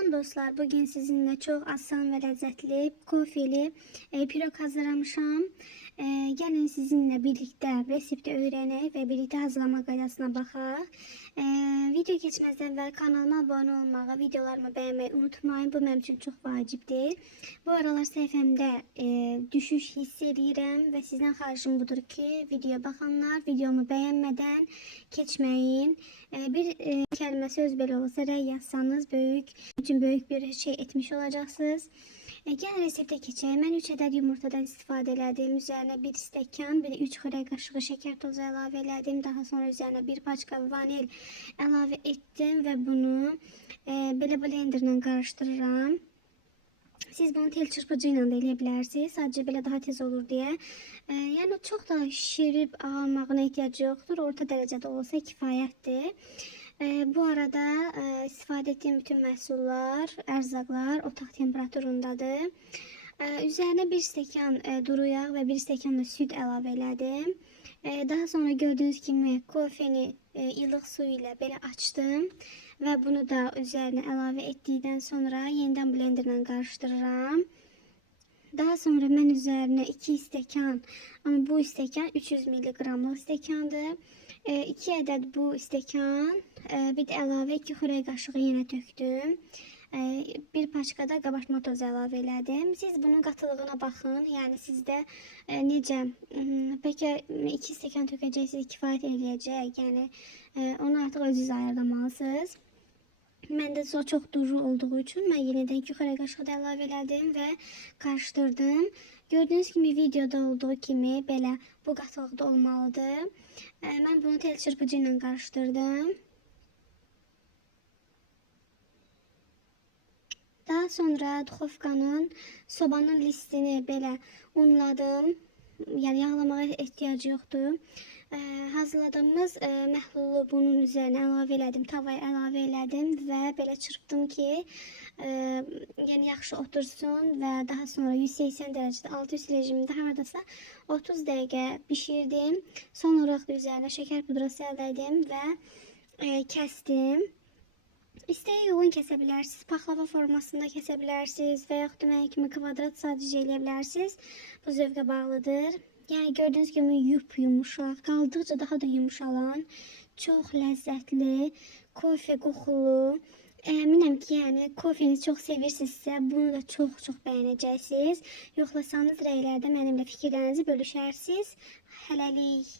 Salam dostlar, bugün sizinle çok asan ve lezzetli kofeli pirog hazırlamışam. Gelin sizinle birlikte resepti öğrenip ve birlikte hazırlama qaydasına baxaq. Video geçmezdən əvvəl kanalıma abone olmağı, videolarımı beğenmeyi unutmayın. Bu mənim üçün çox vacibdir. Bu aralar səhifəmdə düşüş hiss edirəm və sizdən xahişim budur ki, videoya baxanlar videomu beğenmeden keçməyin. Bir kəlmə söz belə olsa rəy yazsanız böyük bir şey etmiş olacaqsınız. Gəlin reseptə keçək. Mən 3 ədəd yumurtadan istifadə elədim. Üzərinə 1 stəkan, bir 3 xörək qaşığı şəkər tozu əlavə elədim. Daha sonra üzərinə 1 paçka vanil əlavə etdim və bunu belə blenderlə qarışdırıram. Siz bunu tel çırpıcı ilə də eləyə bilərsiniz. Sadəcə belə daha tez olur deyə. Yəni çox da şişirib ağarmağına ehtiyac yoxdur. Orta dərəcədə olsa kifayətdir. Bu arada istifadə etdiyim bütün məhsullar, ərzaqlar otaq temperaturundadır. Üzərinə 1 stəkan duru yağ və 1 stəkan da süd əlavə elədim. Daha sonra gördüğünüz kimi kofeni ilıq su ilə belə açdım. Və bunu da üzərinə əlavə etdikdən sonra yenidən blenderlə qarışdırıram. Daha sonra mən üzərinə 2 stəkan, amma bu stəkan 300 mg-lıq stəkandır. 2 ədəd bu stəkan, bir də əlavə 2 xörək qaşığı yenə tökdüm. Bir paçka da qabartma tozu əlavə elədim. Siz bunun qatılığına baxın. Yəni sizdə necə, bəlkə 2 stəkan tökəcəksiniz, kifayət eləyəcək. Yəni onu artıq özünüz ayarlamalısınız. Məndə çox duru olduğu üçün mən yenidən 2 xörək qaşığı da əlavə elədim və qarışdırdım. Gördüyünüz kimi videoda olduğu kimi belə bu qatılıqda olmalıdır. Mən bunu tel çırpıcı ilə qarışdırdım. Daha sonra duxovkanın sobanın listini belə unladım. Yəni yağlamaya ehtiyacı yoxdur. Hazırladığımız məhlulu bunun üzərinə əlavə elədim, tavaya əlavə elədim və belə çırpdım ki, yəni yaxşı otursun və daha sonra 180 dərəcədə alt üst rejimində hardasa 30 dəqiqə bişirdim. Son olaraq da üzərinə şəkər pudrası elədim və kəsdim. İstəyə yoğun kəsə bilərsiniz, paxlava formasında kəsə bilərsiniz və yaxud da mənim kimi kvadrat sadəcə eləyə bilərsiniz. Bu zövqə bağlıdır. Yəni gördüyünüz kimi yumuşaq, qaldıqca daha da yumuşalan, çox ləzzətli, kofe qoxulu. Əminəm ki, yəni kofeni çox sevirsinizsə, bunu da çox bəyənəcəksiniz. Yoxlasanız rəylərdə mənimlə fikirlərinizi bölüşərsiniz. Hələlik.